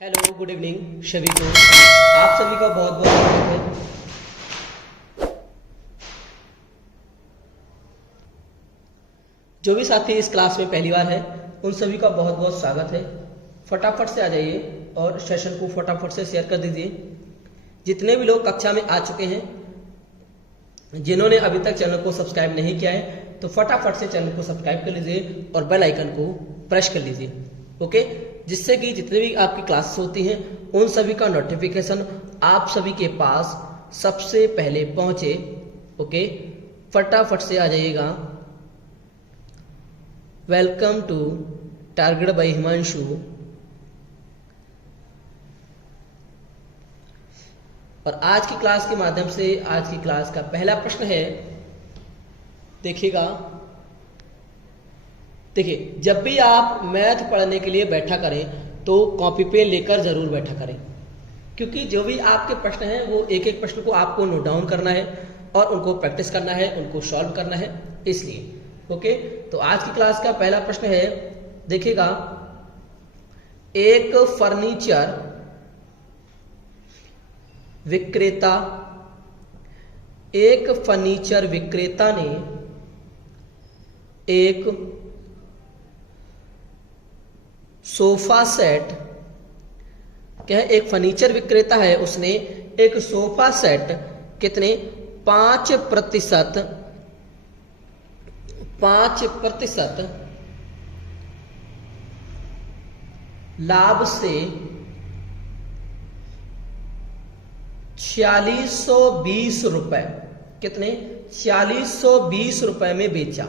Hello good evening सभी को। आप सभी का बहुत बहुत स्वागत है। जो भी साथी इस क्लास में पहली बार है उन सभी का बहुत बहुत स्वागत है। फटाफट से आ जाइए और सेशन को फटाफट से शेयर कर दीजिए। जितने भी लोग कक्षा में आ चुके हैं, जिन्होंने अभी तक चैनल को सब्सक्राइब नहीं किया है, तो फटाफट से चैनल को सब्सक्राइब कर लीजिए और बेल आइकन को प्रेस कर लीजिए। ओके, जिससे कि जितने भी आपकी क्लासेस होती हैं उन सभी का नोटिफिकेशन आप सभी के पास सबसे पहले पहुंचे। ओके, फटाफट से आ जाइएगा। Welcome to target by Himanshu. और आज की क्लास के माध्यम से आज की क्लास का पहला प्रश्न है, देखिएगा। देखिए, जब भी आप मैथ पढ़ने के लिए बैठा करें तो कॉपी पे लेकर जरूर बैठा करें, क्योंकि जो भी आपके प्रश्न हैं वो एक एक प्रश्न को आपको नोट डाउन करना है और उनको प्रैक्टिस करना है, उनको सॉल्व करना है, इसलिए। ओके, तो आज की क्लास का पहला प्रश्न है, देखिएगा। एक फर्नीचर विक्रेता ने एक सोफा सेट, क्या है, एक फर्नीचर विक्रेता है, उसने एक सोफा सेट कितने 5% लाभ से 4620 रुपए, कितने 4620 रुपए में बेचा।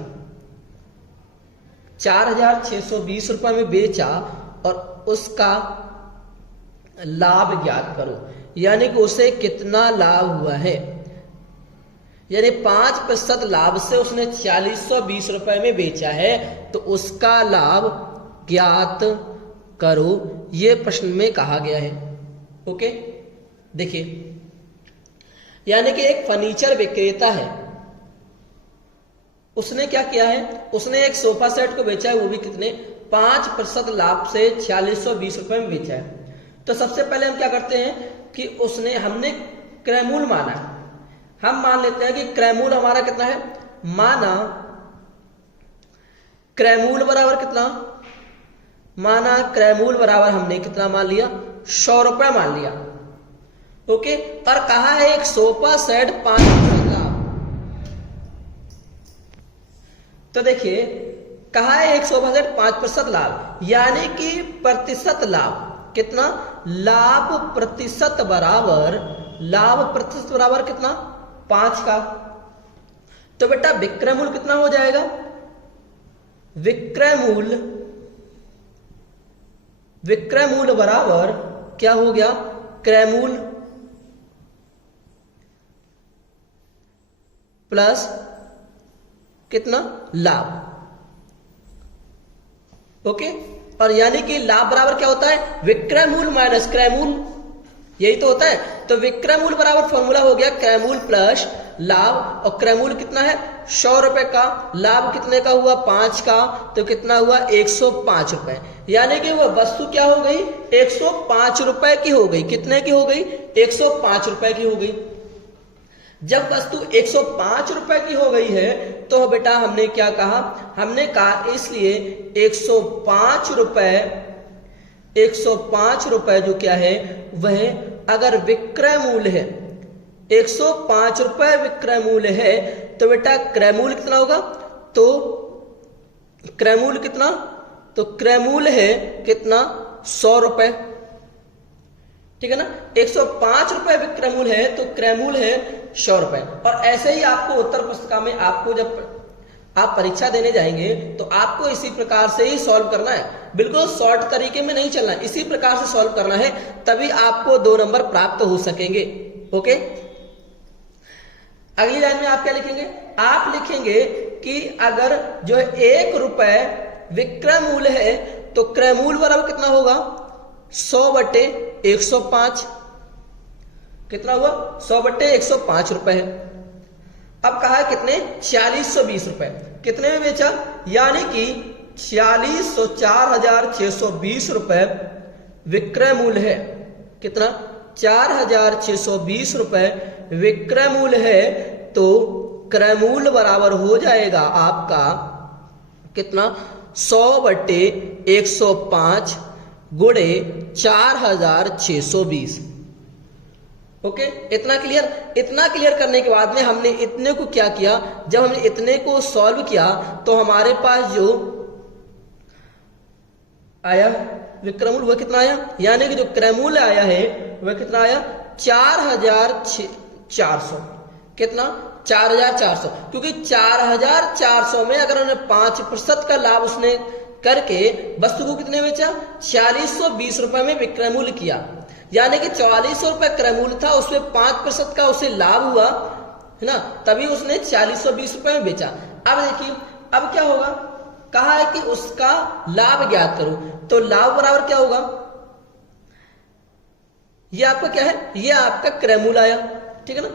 4620 रुपए में बेचा और उसका लाभ ज्ञात करो, यानी कि उसे कितना लाभ हुआ है। यानी 5% लाभ से उसने 4620 रुपए में बेचा है, तो उसका लाभ ज्ञात करो, यह प्रश्न में कहा गया है। ओके, देखिए, यानी कि एक फर्नीचर विक्रेता है, उसने क्या किया है, उसने एक सोफा सेट को बेचा है, वो भी कितने 5% लाभ से 4620 रुपए में बेचा है। तो सबसे पहले हम क्या करते हैं कि हमने क्रयमूल माना है। हम मान लेते हैं कि क्रयमूल हमारा कितना है, माना क्रयमूल बराबर कितना, माना क्रयमूल बराबर हमने कितना मान लिया, 100 रुपए मान लिया। ओके, और कहा है एक सोफा सेट 5% लाभ। तो देखिए, कहा है एक सोफा सेट 5% लाभ, यानी कि प्रतिशत लाभ कितना, लाभ प्रतिशत बराबर कितना 5 का। तो बेटा विक्रय मूल्य कितना हो जाएगा, विक्रय मूल्य बराबर क्या हो गया, क्रय मूल्य प्लस कितना लाभ। ओके, और यानी कि लाभ बराबर क्या होता है, विक्रय मूल्य माइनस क्रय मूल्य, यही तो होता है। तो विक्रय मूल्य बराबर फॉर्मूला हो गया क्रय मूल्य प्लस लाभ, और क्रय मूल्य कितना है 100 रुपए का, लाभ कितने का हुआ 5 का, तो कितना हुआ 105 रुपए। यानी कि वह वस्तु क्या हो गई, 105 रुपए की हो गई। कितने की हो गई, 105 रुपए की हो गई। जब वस्तु 105 रुपए की हो गई है, तो बेटा हमने क्या कहा, हमने कहा इसलिए 105 रुपए जो क्या है वह, अगर विक्रय मूल्य है 105 रुपए विक्रय मूल्य है, तो बेटा क्रय मूल्य कितना होगा, तो क्रय मूल्य कितना, तो क्रय मूल्य है कितना 100 रुपए, ठीक है ना। 105 रुपए विक्रय मूल्य है तो क्रय मूल्य है 100 रुपए। और ऐसे ही आपको उत्तर पुस्तिका में, आपको जब आप परीक्षा देने जाएंगे तो आपको इसी प्रकार से ही सॉल्व करना है, बिल्कुल शॉर्ट तरीके में नहीं चलना है, इसी प्रकार से सॉल्व करना है, तभी आपको 2 नंबर प्राप्त हो सकेंगे। ओके, अगली लाइन में आप क्या लिखेंगे, आप लिखेंगे कि अगर जो 1 रुपए विक्रय मूल्य है तो क्रय मूल्य बराबर कितना होगा, 100/105, कितना हुआ 100/105 रुपए है। अब कहा है कितने 4620 रुपए, कितने में बेचा, यानी कि 4620 रुपए विक्रय मूल्य है कितना 4620 रुपए विक्रय मूल्य है, तो क्रय मूल्य बराबर हो जाएगा आपका कितना 100/105 गुणे 4620। ओके, इतना क्लियर करने के बाद में हमने इतने को क्या किया, जब हमने इतने को सॉल्व किया तो हमारे पास जो आया विक्रय मूल्य वह कितना आया, यानी कि जो क्रय मूल्य आया है वह कितना आया 4400। कितना 4400, क्योंकि 4400 में अगर उन्होंने 5% का लाभ उसने करके वस्तु को कितने बेचा 4620 रुपए में विक्रय मूल्य किया, यानी कि 4400 रुपए क्रय मूल्य था, उसमें 5% का उसे लाभ हुआ है ना, तभी उसने 4620 रुपए में बेचा। अब देखिए अब क्या होगा, कहा है कि उसका लाभ ज्ञात करो, तो लाभ बराबर क्या होगा, ये आपका क्या है, ये आपका क्रय मूल्य आया, ठीक है ना।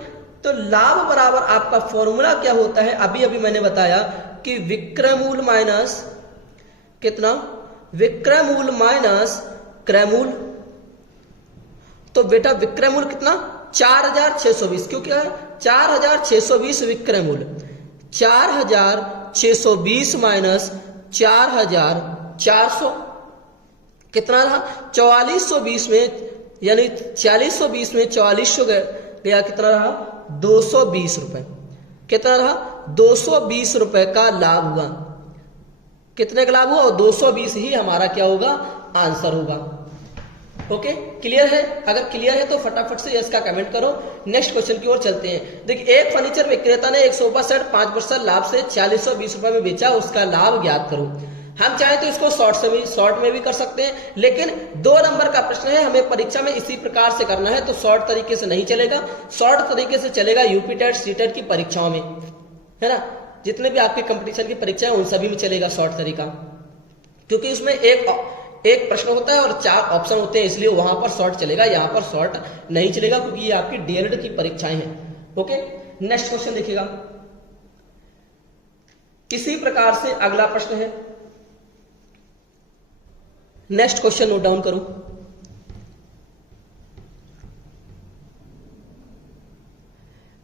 तो लाभ बराबर आपका फॉर्मूला क्या होता है, अभी अभी मैंने बताया कि विक्रय मूल्य माइनस कितना, विक्रय मूल्य माइनस क्रय मूल्य। तो बेटा विक्रय मूल्य कितना 4620, क्यों क्या है 4620 विक्रय मूल्य, 4620 माइनस 4400 कितना रहा 4420 में, यानी 4620 में 4400 गया, कितना रहा 220 रुपए, कितना रहा 220 रुपए का लाभ हुआ। कितने का लाभ हुआ, और 220 ही हमारा क्या होगा आंसर होगा। ओके, क्लियर है? अगर क्लियर है तो फटाफट से यस का कमेंट करो। नेक्स्ट क्वेश्चन की ओर चलते हैं। देखिए, एक फर्नीचर विक्रेता ने एक सोफा सेट 5% लाभ से 4620 रुपए में बेचा, उसका लाभ ज्ञात करो। हम चाहे तो इसको शॉर्ट में भी कर सकते हैं, लेकिन 2 नंबर का प्रश्न है, हमें परीक्षा में इसी प्रकार से करना है, तो शॉर्ट तरीके से नहीं चलेगा। शॉर्ट तरीके से चलेगा यूपी टेट सी टेट की परीक्षाओं में, है ना, जितने भी आपके कंपटीशन की परीक्षा है उन सभी में चलेगा शॉर्ट तरीका, क्योंकि उसमें एक प्रश्न होता है और 4 ऑप्शन होते हैं, इसलिए वहां पर शॉर्ट चलेगा, यहां पर शॉर्ट नहीं चलेगा, क्योंकि ये आपकी डीएलएड की परीक्षाएं हैं। ओके, नेक्स्ट क्वेश्चन देखिएगा। इसी प्रकार से अगला प्रश्न है, नेक्स्ट क्वेश्चन नोट डाउन करो।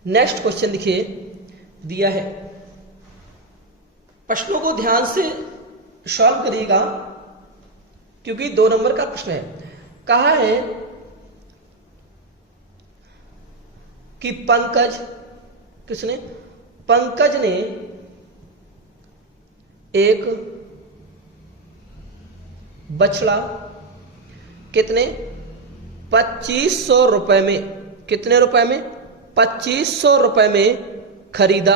नेक्स्ट क्वेश्चन देखिए दिया है, प्रश्नों को ध्यान से सॉल्व करिएगा, क्योंकि 2 नंबर का प्रश्न है। कहा है कि पंकज ने एक बछड़ा कितने 2500 रुपए में, कितने रुपए में 2500 रुपए में खरीदा,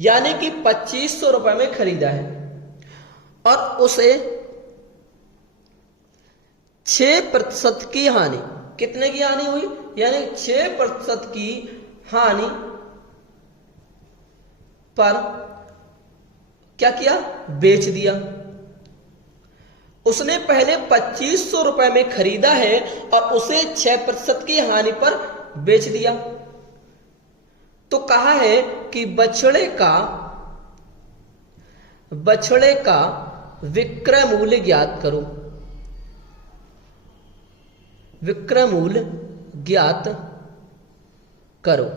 यानी कि 2500 रुपए में खरीदा है, और उसे 6% की हानि, कितने की हानि हुई, यानी 6% की हानि पर क्या किया, बेच दिया। उसने पहले 2500 रुपए में खरीदा है और उसे 6% की हानि पर बेच दिया। तो कहा है कि बछड़े का विक्रय मूल्य ज्ञात करो, विक्रय मूल्य ज्ञात करो,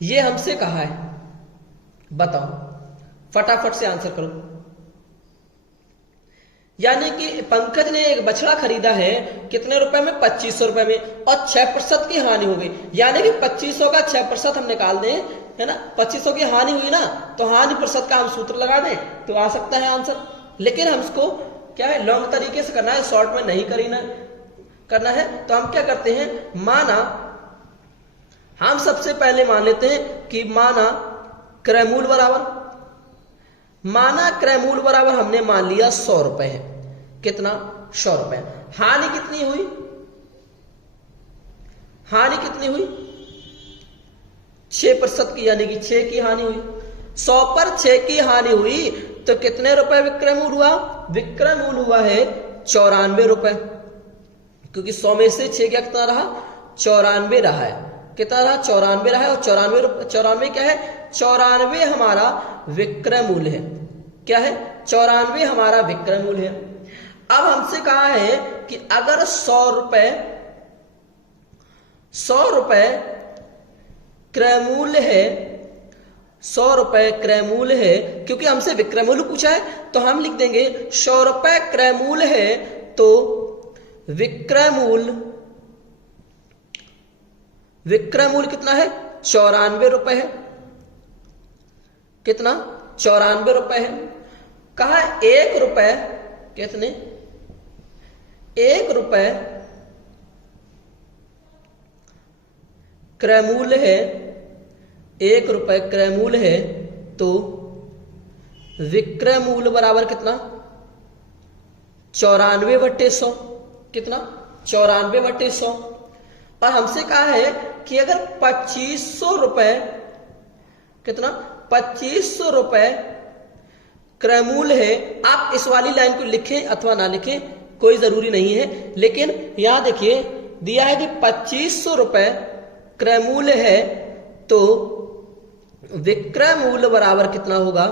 यह हमसे कहा है। बताओ, फटाफट से आंसर करो। यानी कि पंकज ने एक बछड़ा खरीदा है, कितने रुपए में 2500 रुपए में, और 6% की हानि हो गई, यानी कि 2500 का 6% हम निकाल दें, है ना, 2500 की हानि हुई ना, तो हानि प्रतिशत का हम सूत्र लगा दें तो आ सकता है आंसर। लेकिन हमको क्या है, लॉन्ग तरीके से करना है, शॉर्ट में नहीं करना है। तो हम क्या करते हैं, हम सबसे पहले मान लेते हैं कि माना क्रय मूल्य बराबर हमने मान लिया 100 रुपए है, कितना 100 रुपए। हानि कितनी हुई, 6% की, यानी कि 6 की हानि हुई। 100 पर 6 की हानि हुई तो कितने रुपए विक्रय मूल्य हुआ, विक्रय मूल्य हुआ है 94 रुपए, क्योंकि 100 में से 6 क्या कितना रहा 94 रहा है, कितना रहा 94 रहा है, और 94 क्या है, 94 हमारा विक्रय मूल्य है। क्या है, 94 हमारा विक्रय मूल्य है। अब हमसे कहा है कि अगर 100 रुपए क्रय मूल्य है, 100 रुपए क्रय मूल्य है, क्योंकि हमसे विक्रय मूल्य पूछा है तो हम लिख देंगे 100 रुपए क्रय मूल्य है तो विक्रय मूल्य कितना है? 94 रुपए है। कितना? 94 रुपए है। कहा 1 रुपए, कितने? 1 रुपए क्रय मूल्य है, 1 रुपए क्रय मूल्य है तो विक्रय मूल्य बराबर कितना? 94/100। कितना? 94/100। और हमसे कहा है कि अगर 2500 रुपए, कितना? 2500 रुपए क्रय मूल्य है। आप इस वाली लाइन को लिखें अथवा ना लिखें कोई जरूरी नहीं है, लेकिन यहां देखिए दिया है कि 2500 रुपए क्रय मूल्य है तो विक्रय मूल्य बराबर कितना होगा?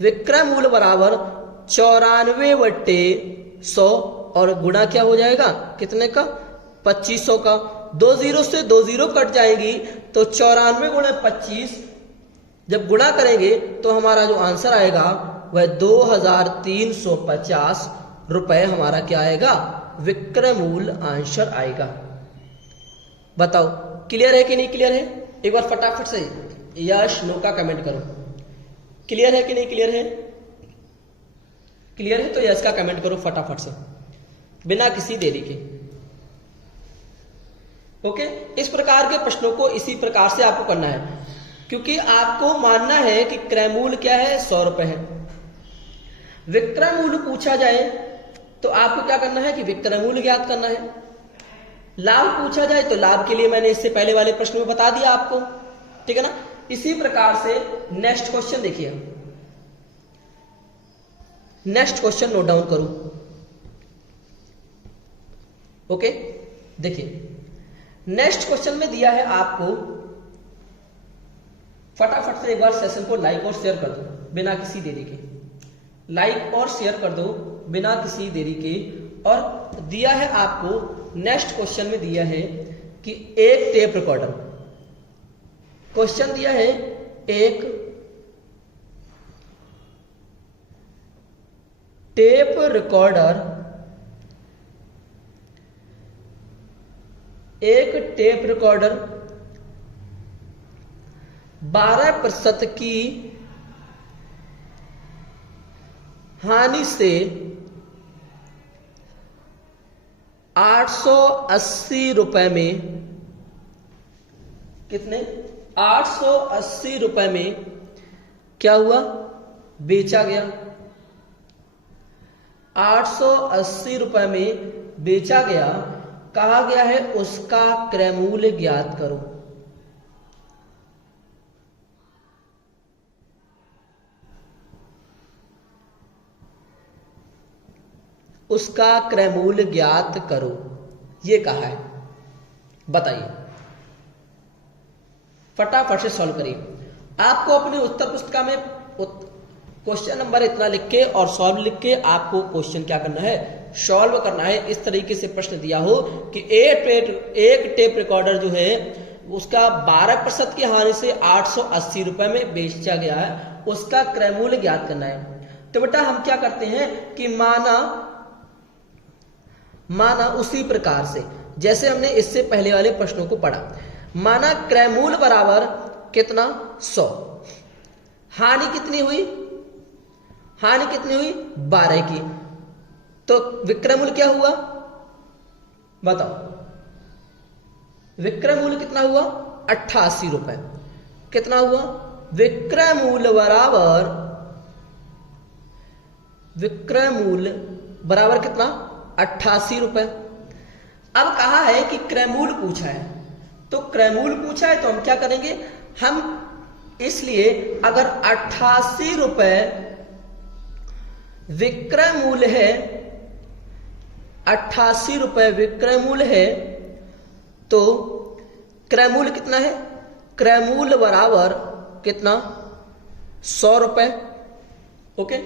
विक्रय मूल्य बराबर 94/100 और गुणा क्या हो जाएगा? कितने का? 2500 का। 2 जीरो से 2 जीरो कट जाएंगी तो 94 गुणे 25 जब गुणा करेंगे तो हमारा जो आंसर आएगा वह 2350 रुपए हमारा क्या आएगा? विक्रय मूल्य आंसर आएगा। बताओ क्लियर है कि नहीं क्लियर है? एक बार फटाफट से यस नो का कमेंट करो। क्लियर है कि नहीं क्लियर है? क्लियर है तो यस का कमेंट करो फटाफट से, बिना किसी देरी के। ओके, इस प्रकार के प्रश्नों को इसी प्रकार से आपको करना है, क्योंकि आपको मानना है कि क्रय मूल्य क्या है? 100 रुपए है। विक्रय मूल्य पूछा जाए तो आपको क्या करना है कि विक्रय मूल्य ज्ञात करना है। लाभ पूछा जाए तो लाभ के लिए मैंने इससे पहले वाले प्रश्न में बता दिया आपको, ठीक है ना। इसी प्रकार से नेक्स्ट क्वेश्चन देखिए, नेक्स्ट क्वेश्चन नोट डाउन करो। ओके, देखिए नेक्स्ट क्वेश्चन में दिया है आपको, फटाफट से एक बार सेशन को लाइक और शेयर कर दो बिना किसी देरी के। लाइक और शेयर कर दो बिना किसी देरी के। और दिया है आपको नेक्स्ट क्वेश्चन में दिया है कि एक टेप रिकॉर्डर, क्वेश्चन दिया है एक टेप रिकॉर्डर, एक टेप रिकॉर्डर 12% की हानि से 880 रुपए में, कितने? 880 रुपए में क्या हुआ? बेचा गया। 880 रुपए में बेचा गया। कहा गया है उसका क्रय मूल्य ज्ञात करो। उसका क्रय मूल्य ज्ञात करो, ये कहा है। बताइए, फटाफट से सॉल्व करिए। आपको अपनी उत्तर पुस्तिका में क्वेश्चन नंबर इतना लिख के और सॉल्व लिख के आपको क्वेश्चन क्या करना है? सॉल्व करना है। इस तरीके से प्रश्न दिया हो कि एक टेप रिकॉर्डर जो है उसका 12% की हानि से 880 रुपए में बेचा गया है, उसका क्रय मूल्य ज्ञात करना है। तो बेटा हम क्या करते हैं कि माना उसी प्रकार से जैसे हमने इससे पहले वाले प्रश्नों को पढ़ा। माना क्रय मूल्य बराबर कितना? 100। हानि कितनी हुई? हानि कितनी हुई? 12 की। तो विक्रय मूल्य क्या हुआ? बताओ, विक्रय मूल्य कितना हुआ? 88 रुपए। कितना हुआ? विक्रय मूल्य बराबर कितना? 88 रुपए। अब कहा है कि क्रय मूल्य पूछा है, तो क्रय मूल्य पूछा है तो हम क्या करेंगे? हम इसलिए अगर 88 रुपए विक्रय मूल्य है, 88 रुपए विक्रय मूल्य है, तो क्रय मूल्य कितना है? क्रय मूल्य बराबर कितना? 100 रुपए। ओके,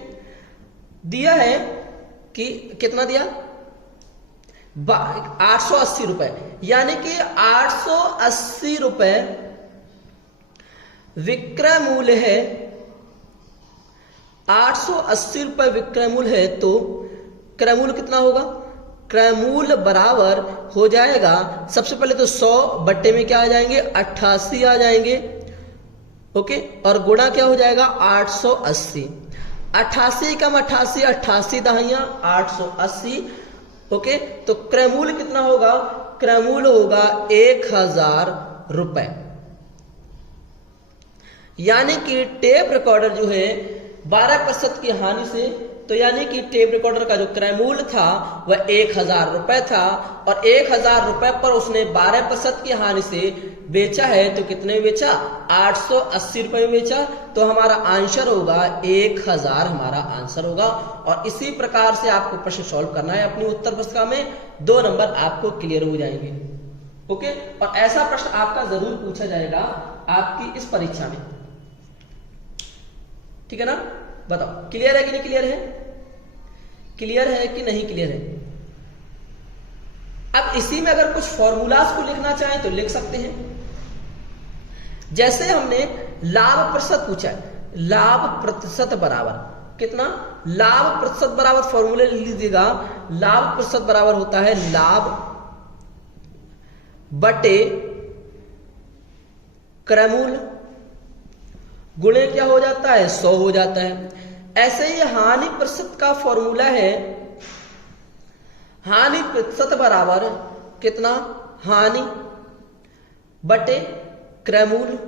दिया है कि कितना दिया 880 रुपए, यानी कि 880 रुपए विक्रय मूल्य है, 880 रुपए विक्रय मूल्य है, तो क्रय मूल्य कितना होगा, क्रय मूल्य बराबर हो जाएगा, सबसे पहले तो 100 बट्टे में क्या आ जाएंगे 88 आ जाएंगे, ओके, और गुणा क्या हो जाएगा 880, 88 कम 88, 88 दहाइयां 880, ओके, तो क्रय मूल्य कितना होगा, क्रय मूल्य होगा 1000 रुपए। यानी कि टेप रिकॉर्डर जो है 12% की हानि से, तो यानी कि टेप रिकॉर्डर का जो क्रय मूल्य था वह 1000 रुपए था, और 1000 रुपए पर उसने 12% की हानि से बेचा है, तो कितने में बेचा 880 रुपए में बेचा, तो हमारा आंसर होगा 1000, हमारा आंसर होगा। और इसी प्रकार से आपको प्रश्न सॉल्व करना है अपनी उत्तर पुस्तिका में, 2 नंबर आपको क्लियर हो जाएंगे, ओके। और ऐसा प्रश्न आपका जरूर पूछा जाएगा आपकी इस परीक्षा में, ठीक है ना। बताओ क्लियर है कि नहीं क्लियर है, क्लियर है कि नहीं क्लियर है। अब इसी में अगर कुछ फॉर्मूलाज को लिखना चाहें तो लिख सकते हैं। जैसे हमने लाभ प्रतिशत पूछा है, लाभ प्रतिशत बराबर कितना, लाभ प्रतिशत बराबर फॉर्मूले लिख लीजिएगा, लाभ प्रतिशत बराबर होता है लाभ बटे क्रय मूल्य गुणे क्या हो जाता है 100 हो जाता है। ऐसे ही हानि प्रतिशत का फॉर्मूला है, हानि प्रतिशत बराबर कितना, हानि बटे क्रय मूल्य,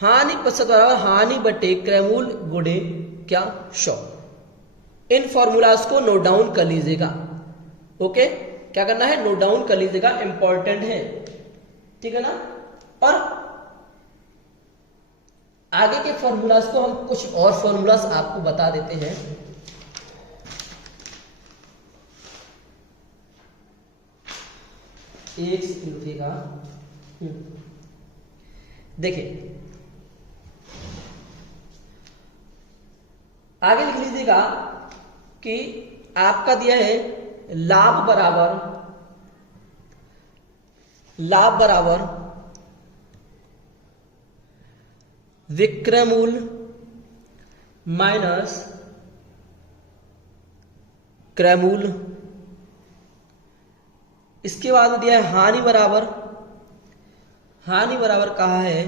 हानि प्रतिशत बराबर हानि बटे क्रय मूल्य गुणे क्या 100। इन फॉर्मूलाज को नोट डाउन कर लीजिएगा, ओके, क्या करना है नोट डाउन कर लीजिएगा, इंपॉर्टेंट है, ठीक है ना। और आगे के फॉर्मूलाज को हम कुछ और फॉर्मूलाज आपको बता देते हैं। एक सेकंड रुकिएगा, देखिए आगे लिख लीजिएगा कि आपका दिया है लाभ बराबर विक्रय मूल्य माइनस क्रय मूल्य। इसके बाद दिया है हानि बराबर कहा है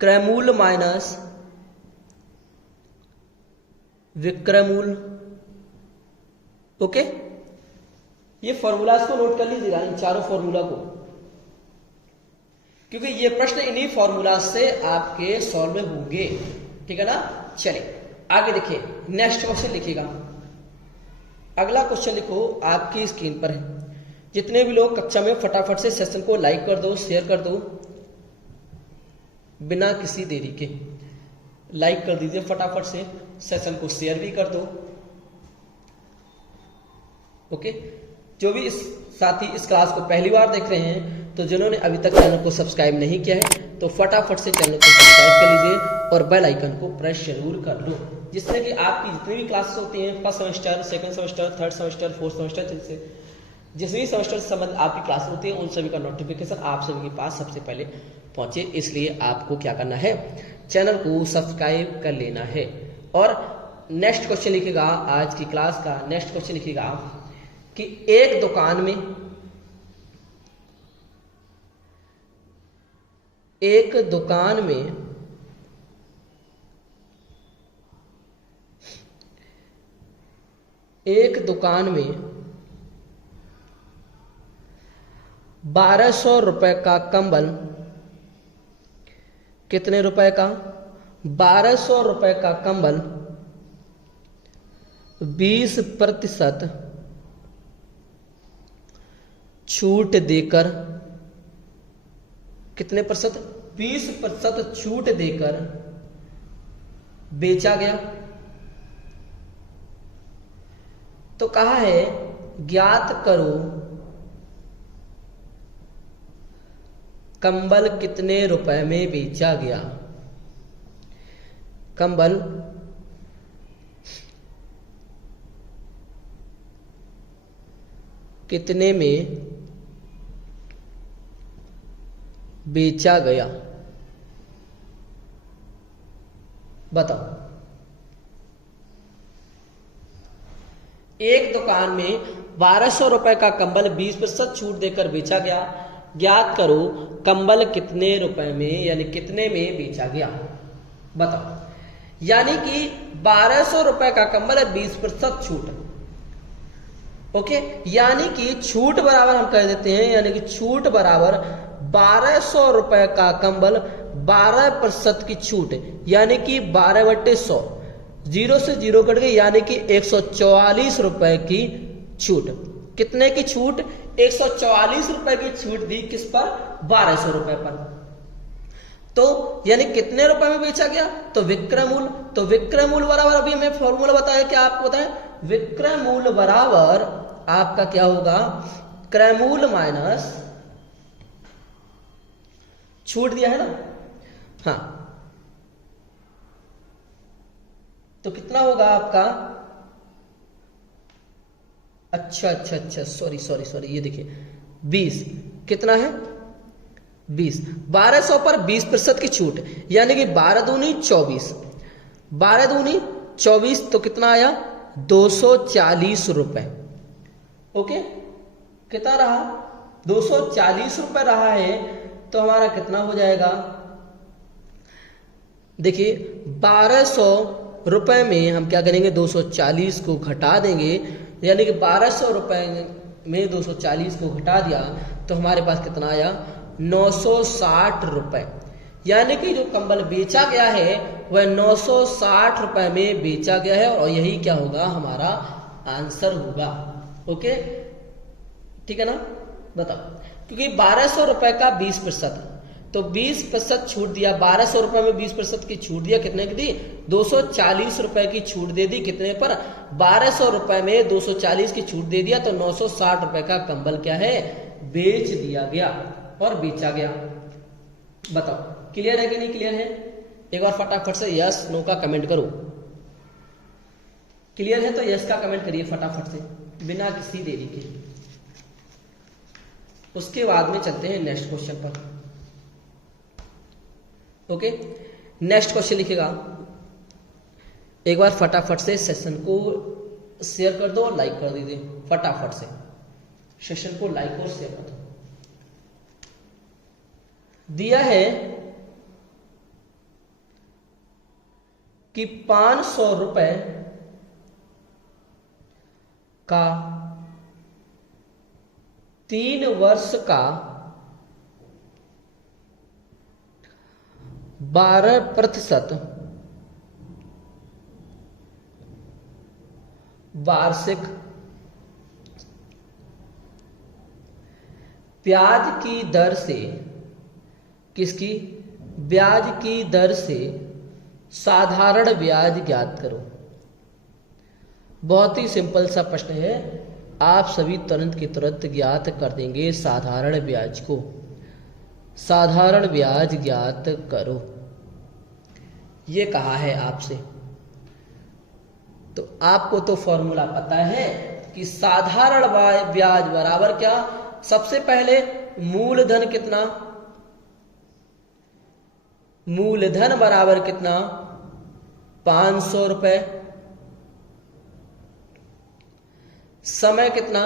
क्रय मूल्य माइनस विक्रय मूल्य, ओके। ये फॉर्मूलाज को नोट कर लीजिएगा, इन चारों फॉर्मूला को, क्योंकि ये प्रश्न इन्हीं फॉर्मूला से आपके सॉल्व होंगे, ठीक है ना। चलिए आगे देखिए, नेक्स्ट क्वेश्चन लिखिएगा। अगला क्वेश्चन लिखो, आपकी स्क्रीन पर है। जितने भी लोग कक्षा में फटाफट से सेशन को लाइक कर दो, शेयर कर दो, बिना किसी देरी के लाइक कर दीजिए फटाफट से, सेशन को शेयर भी कर दो, ओके। जो भी इस साथी इस क्लास को पहली बार देख रहे हैं, तो जिन्होंने अभी तक चैनल को सब्सक्राइब नहीं किया है तो फटाफट से चैनल को सब्सक्राइब कर लीजिए और बेल आइकन को प्रेस जरूर कर लो, जिससे कि आपकी जितनी भी क्लासेस होती हैं, first semester, second semester, third semester, fourth semester, जिस भी सेमेस्टर से संबंध आपकी क्लास होती है, उन सभी का नोटिफिकेशन आप सभी के पास सबसे पहले पहुंचे। इसलिए आपको क्या करना है, चैनल को सब्सक्राइब कर लेना है। और नेक्स्ट क्वेश्चन लिखिएगा, आज की क्लास का नेक्स्ट क्वेश्चन लिखिएगा कि एक दुकान में 1200 रुपए का कंबल, कितने रुपए का, 1200 रुपए का कंबल 20% छूट देकर, कितने प्रतिशत, 20% छूट देकर बेचा गया। तो कहा है ज्ञात करो कंबल कितने रुपए में बेचा गया। कंबल कितने में बेचा गया? बताओ। एक दुकान में 1200 रुपए का कंबल 20% छूट देकर बेचा गया। ज्ञात करो कंबल कितने रुपए में यानी कितने में बेचा गया? बताओ। यानी कि 1200 रुपए का कंबल है, 20% छूट। ओके, यानी कि छूट बराबर हम कह देते हैं, यानी कि छूट बराबर 1200 रुपए का कंबल 12% की छूट, यानी कि 12/100, 0 से 0 कट गई, यानी कि 144 रुपए की छूट। कितने की छूट? 144 रुपए की छूट दी किस पर? 1200 रुपए पर। तो यानी कितने रुपए में बेचा गया? तो विक्रय मूल्य। तो विक्रय मूल्य बराबर, अभी हमें फॉर्मूला बताया, क्या आपको बताएं? विक्रय मूल्य बराबर आपका क्या होगा? क्रय मूल्य माइनस छूट दिया है ना। हाँ, तो कितना होगा आपका? अच्छा, सॉरी, ये देखिए 20 कितना है? 20। 1200 पर 20% की छूट, यानी कि 12 दूनी 24, 12 दूनी 24, तो कितना आया? 240 रुपए। ओके, कितना रहा? 240 रुपए रहा है। तो हमारा कितना हो जाएगा? देखिए 1200 रुपए में हम क्या करेंगे? 240 को घटा देंगे, यानी कि 1200 रुपए में 240 को घटा दिया तो हमारे पास कितना आया? 960 रुपए। यानी कि जो कंबल बेचा गया है वह 960 रुपए में बेचा गया है, और यही क्या होगा? हमारा आंसर होगा। ओके, ठीक है ना? बताओ। क्योंकि 1200 रुपए का 20%, तो 20% छूट दिया, 1200 रुपए में 20% की छूट दिया, कितने की दी? 240 रुपए की छूट दे दी। कितने पर? 1200 रुपए में 240 की छूट दे दिया, तो 960 रुपए का कंबल क्या है? बेच दिया गया और बेचा गया। बताओ, क्लियर है कि नहीं क्लियर है? एक बार फटाफट से यस नो का कमेंट करो। क्लियर है तो यस का कमेंट करिए फटाफट से, बिना किसी देरी के। उसके बाद में चलते हैं नेक्स्ट क्वेश्चन पर। ओके, नेक्स्ट क्वेश्चन लिखेगा। एक बार फटाफट से सेशन को शेयर कर दो और लाइक कर दीजिए फटाफट से। सेशन को लाइक और शेयर कर दो। दिया है कि 500 रुपए का 3 वर्ष का 12% वार्षिक ब्याज की दर से, किसकी? ब्याज की दर से साधारण ब्याज ज्ञात करो। बहुत ही सिंपल सा प्रश्न है, आप सभी तुरंत की तुरंत ज्ञात कर देंगे साधारण ब्याज को। साधारण ब्याज ज्ञात करो, ये कहा है आपसे। तो आपको तो फॉर्मूला पता है कि साधारण ब्याज बराबर क्या? सबसे पहले मूलधन कितना? मूलधन बराबर कितना? 500 रुपए। समय कितना?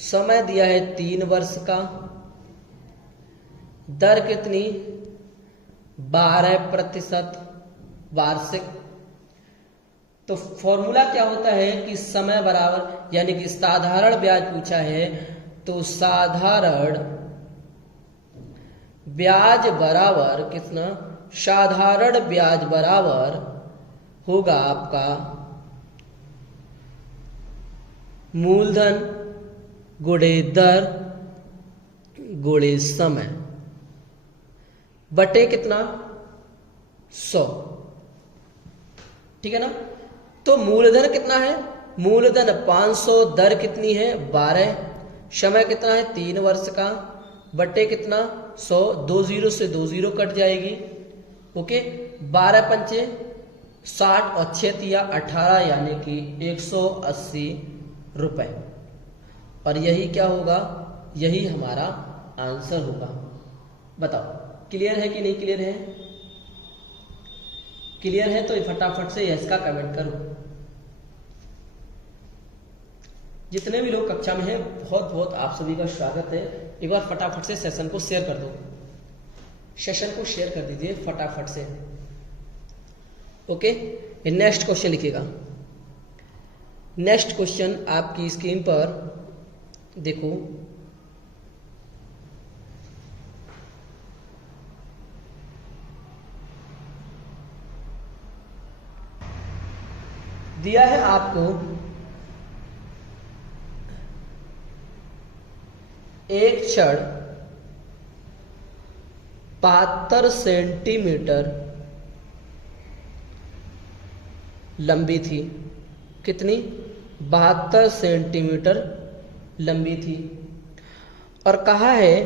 समय दिया है 3 वर्ष का। दर कितनी? 12% वार्षिक। तो फॉर्मूला क्या होता है कि समय बराबर, यानी कि साधारण ब्याज पूछा है तो साधारण ब्याज बराबर कितना? साधारण ब्याज बराबर होगा आपका मूलधन गुणे दर गुणे समय बटे कितना? 100। ठीक है ना? तो मूलधन कितना है? मूलधन 500, दर कितनी है? 12, समय कितना है? 3 वर्ष का, बटे कितना? 100। 2 0 से 2 0 कट जाएगी। ओके, 12 पंचे 60 और 6 तिया 18, यानी कि 180 रुपए। और यही क्या होगा, यही हमारा आंसर होगा। बताओ क्लियर है कि नहीं क्लियर है? क्लियर है तो फटाफट से यस का कमेंट करो। जितने भी लोग कक्षा में हैं बहुत बहुत आप सभी का स्वागत है। एक बार फटाफट से सेशन को शेयर कर दो, सेशन को शेयर कर दीजिए फटाफट से। ओके, नेक्स्ट क्वेश्चन लिखिएगा। नेक्स्ट क्वेश्चन आपकी स्क्रीन पर देखो, दिया है आपको एक छड़ 72 सेंटीमीटर लंबी थी। कितनी? 72 सेंटीमीटर लंबी थी। और कहा है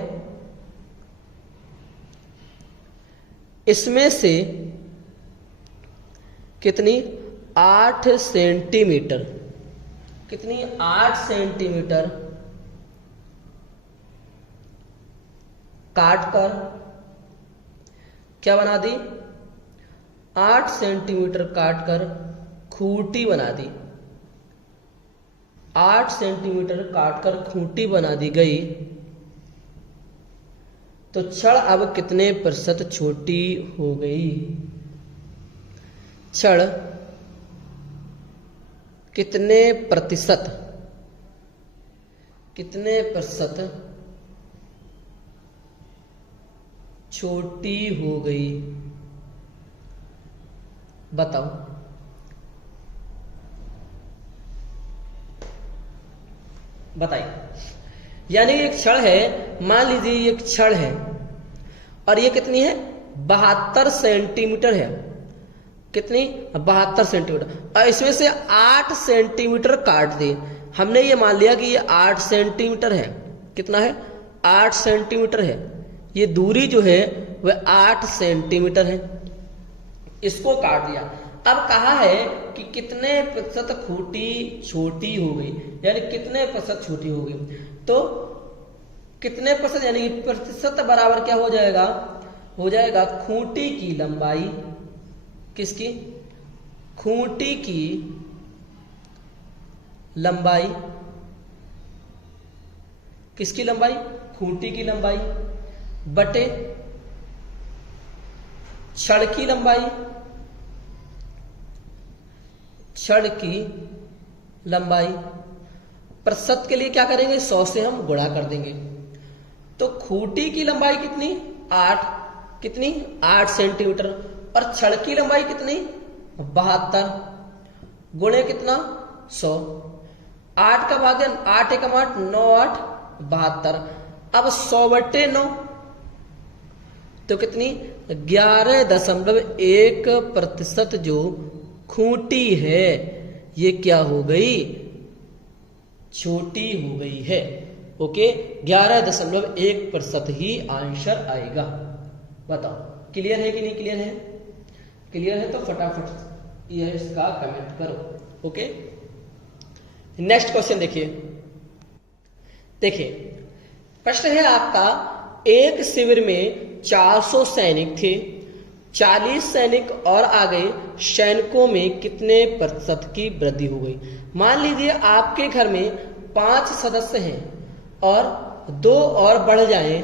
इसमें से कितनी? 8 सेंटीमीटर, कितनी? 8 सेंटीमीटर काट कर क्या बना दी? 8 सेंटीमीटर काट कर खूंटी बना दी। 8 सेंटीमीटर काट कर खूंटी बना दी गई, तो छड़ अब कितने प्रतिशत छोटी हो गई? छड़ कितने प्रतिशत, कितने प्रतिशत छोटी हो गई? बताओ। बताइए। यानी एक छड़ है, मान लीजिए ये एक छड़ है और ये कितनी है? 72 सेंटीमीटर है। कितनी? 72 सेंटीमीटर। और इसमें से 8 सेंटीमीटर काट दिए। हमने ये मान लिया कि ये 8 सेंटीमीटर है। कितना है? 8 सेंटीमीटर है। ये दूरी जो है वह 8 सेंटीमीटर है। इसको काट दिया। अब कहा है कि कितने प्रतिशत खूंटी छोटी हो गई, यानी कितने प्रतिशत छोटी हो गई। तो कितने प्रतिशत, यानी प्रतिशत बराबर क्या हो जाएगा? हो जाएगा खूंटी की लंबाई। किसकी? खूंटी की लंबाई। किसकी लंबाई? खूंटी की लंबाई बटे छड़ की लंबाई। छड़ की लंबाई प्रतिशत के लिए क्या करेंगे? 100 से हम गुणा कर देंगे। तो खूंटी की लंबाई कितनी? 8। कितनी? 8 सेंटीमीटर। और छड़ की लंबाई कितनी? 72 गुणे कितना? 100। 8 का भाजन 8 एकम 8, 9 8 72। अब 100/9 तो कितनी? 11.1% जो खूंटी है ये क्या हो गई? छोटी हो गई है। ओके, 11.1% ही आंसर आएगा। बताओ क्लियर है कि नहीं क्लियर है? क्लियर है तो फटाफट ये इसका कमेंट करो। ओके, नेक्स्ट क्वेश्चन देखिए। देखिए प्रश्न है आपका, एक शिविर में 400 सैनिक थे, 40 सैनिक और आ गए, सैनिकों में कितने प्रतिशत की वृद्धि हो गई? मान लीजिए आपके घर में 5 सदस्य हैं और 2 और बढ़ जाएं,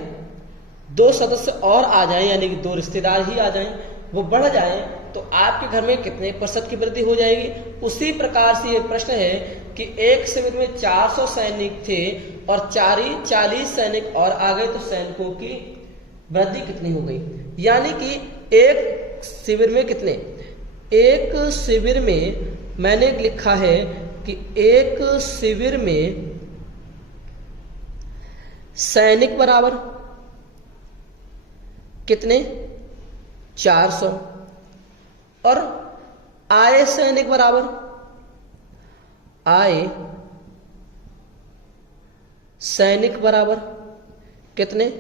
2 सदस्य और आ जाएं, यानी कि 2 रिश्तेदार ही आ जाएं, वो बढ़ जाएं, तो आपके घर में कितने प्रतिशत की वृद्धि हो जाएगी? उसी प्रकार से ये प्रश्न है कि एक शिविर में 400 सैनिक थे और 40 सैनिक और आ गए, तो सैनिकों की वृद्धि कितनी हो गई? यानी कि एक शिविर में कितने? एक शिविर में मैंने लिखा है कि एक शिविर में सैनिक बराबर कितने? 400 और आए सैनिक बराबर आए सैनिक बराबर कितने?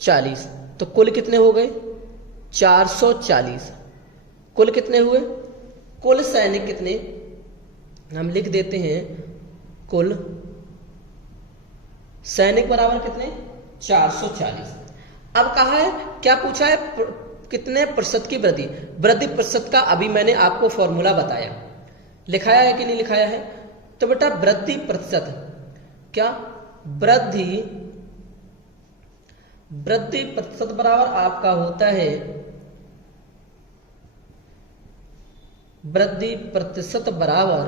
40। तो कुल कितने हो गए? 440। कुल कितने हुए? कुल सैनिक कितने? हम लिख देते हैं कुल सैनिक बराबर कितने 440। अब कहा है क्या पूछा है कितने प्रतिशत की वृद्धि। वृद्धि प्रतिशत का अभी मैंने आपको फॉर्मूला बताया, लिखाया है कि नहीं लिखाया है। तो बेटा वृद्धि प्रतिशत क्या वृद्धि प्रतिशत बराबर आपका होता है वृद्धि प्रतिशत बराबर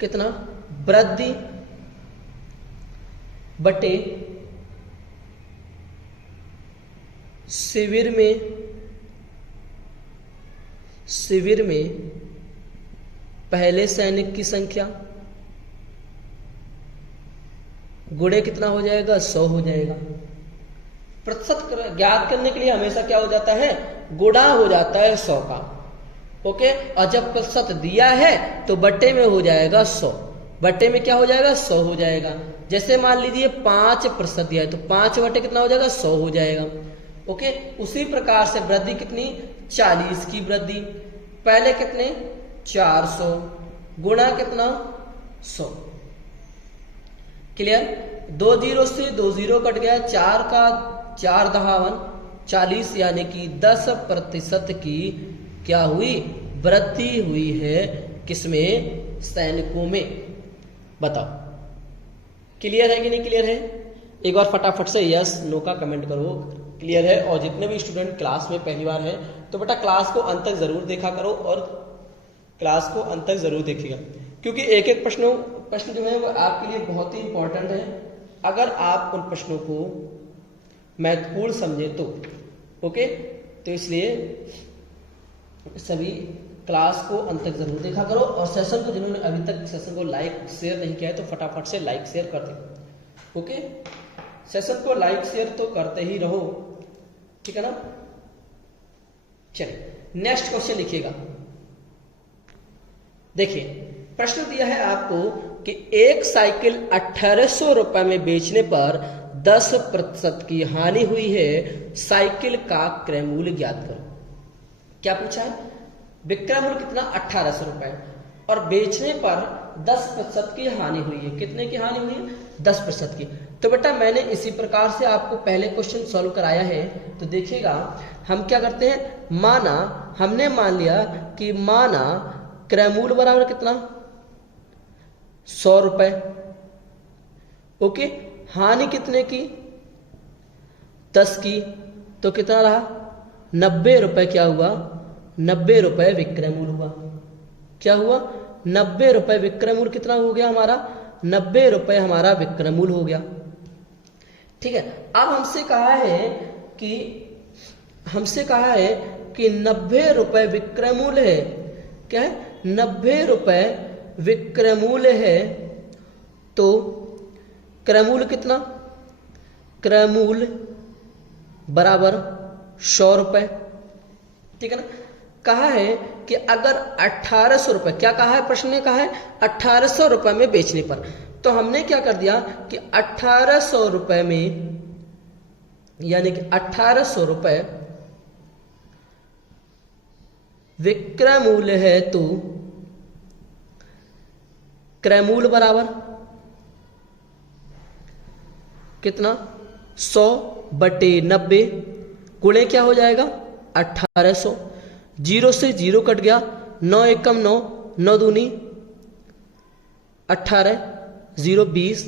कितना वृद्धि बटे शिविर में पहले सैनिक की संख्या गुणे कितना हो जाएगा 100 हो जाएगा। प्रतिशत ज्ञात करने के लिए हमेशा क्या हो जाता है गुणा हो जाता है 100 का। ओके, और जब प्रतिशत दिया है तो बट्टे में हो जाएगा 100, बट्टे में क्या हो जाएगा 100 हो जाएगा। जैसे मान लीजिए 5% दिया है तो 5 बटे कितना हो जाएगा 100 हो जाएगा। ओके, उसी प्रकार से वृद्धि कितनी 40 की वृद्धि पहले कितने 400 गुणा कितना 100। क्लियर, 2 जीरो से 2 जीरो कट गया, 4 का 4 दहावन 40 यानी कि 10% की क्या हुई वृद्धि हुई है किसमें सैनिकों में। बताओ क्लियर है कि नहीं क्लियर है। एक बार फटाफट से यस नो का कमेंट करो क्लियर है। और जितने भी स्टूडेंट क्लास में पहली बार है तो बेटा क्लास को अंत तक जरूर देखा करो और क्लास को अंत तक जरूर देखिएगा, क्योंकि एक एक प्रश्न जो है वो आपके लिए बहुत ही इंपॉर्टेंट है। अगर आप उन प्रश्नों को महत्वपूर्ण समझे तो ओके, तो इसलिए सभी क्लास को अंत तक जरूर देखा करो। और सेशन को जिन्होंने अभी तक सेशन को लाइक शेयर नहीं किया है तो फटाफट से लाइक शेयर कर दे। ओके, सेशन को लाइक शेयर तो करते ही रहो, ठीक है ना। चलिए नेक्स्ट क्वेश्चन लिखिएगा। देखिए प्रश्न दिया है आपको कि एक साइकिल 1800 रुपए में बेचने पर 10% की हानि हुई है, साइकिल का क्रय मूल्य ज्ञात करो। क्या पूछा है, विक्रय मूल्य कितना 1800 रुपए और बेचने पर 10% की हानि हुई है। कितने की हानि हुई है 10% की। तो बेटा मैंने इसी प्रकार से आपको पहले क्वेश्चन सॉल्व कराया है। तो देखिएगा हम क्या करते हैं, माना हमने मान लिया कि माना क्रय मूल्य बराबर कितना 100 रुपए। ओके, हानि कितने की 10 की, तो कितना रहा 90 रुपए। क्या हुआ 90 रुपए विक्रय मूल्य हुआ। क्या हुआ 90 रुपए विक्रय मूल्य कितना हो गया हमारा 90 रुपए हमारा विक्रय मूल्य हो गया। ठीक है, अब हमसे कहा है कि 90 रुपए विक्रय मूल्य है। क्या है 90 रुपए विक्रय मूल्य है, तो क्रय मूल्य कितना, क्रय मूल्य बराबर 100 रुपए। ठीक है ना। कहा है कि अगर 1800 रुपए, क्या कहा है प्रश्न ने कहा है 1800 रुपए में बेचने पर, तो हमने क्या कर दिया कि 1800 रुपए में यानी कि 1800 रुपए विक्रय मूल्य है, तो क्रय मूल्य बराबर कितना 100 बटे 90 गुणे क्या हो जाएगा 1800। 0 से 0 कट गया, 9 एकम 9, 9 दूनी 18, 0 20।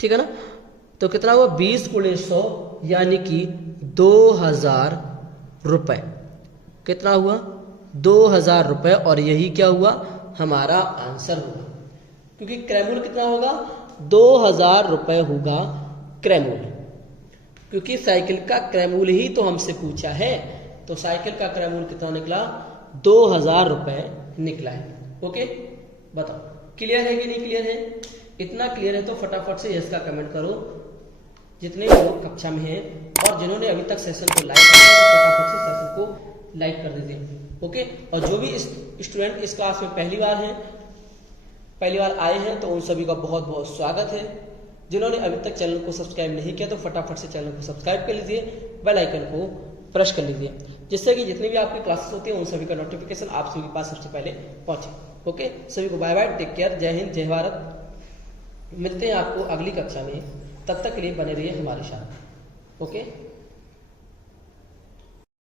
ठीक है ना। तो कितना हुआ 20 गुणे 100 यानी कि 2000 रुपए। कितना हुआ 2000 रुपए। और यही क्या हुआ हमारा आंसर होगा, क्योंकि क्रय मूल्य कितना होगा 2000 रुपए होगा क्रय मूल्य, क्योंकि साइकिल का क्रय मूल्य ही तो हमसे पूछा है। तो साइकिल का क्रय मूल्य कितना निकला 2000 रुपए निकला है। ओके, बताओ क्लियर है कि नहीं क्लियर है। इतना क्लियर है तो फटाफट से यस का कमेंट करो जितने लोग कक्षा में हैं, और जिन्होंने अभी तक सेशन को लाइक किया तो फटाफट से सेशन को लाइक कर दीजिए। ओके, और जो भी स्टूडेंट इस क्लास में पहली बार आए हैं तो उन सभी का बहुत बहुत स्वागत है। जिन्होंने अभी तक चैनल को सब्सक्राइब नहीं किया तो फटाफट से चैनल को सब्सक्राइब कर लीजिए, बेल आइकन को प्रेस कर लीजिए, जिससे कि जितनी भी आपकी क्लासेस होती हैं उन सभी का नोटिफिकेशन आप सभी के पास सबसे पहले पहुंचे। ओके, सभी को बाय बाय, टेक केयर, जय हिंद, जय भारत। मिलते हैं आपको अगली कक्षा में, तब तक के लिए बने रहिए हमारे साथ। ओके।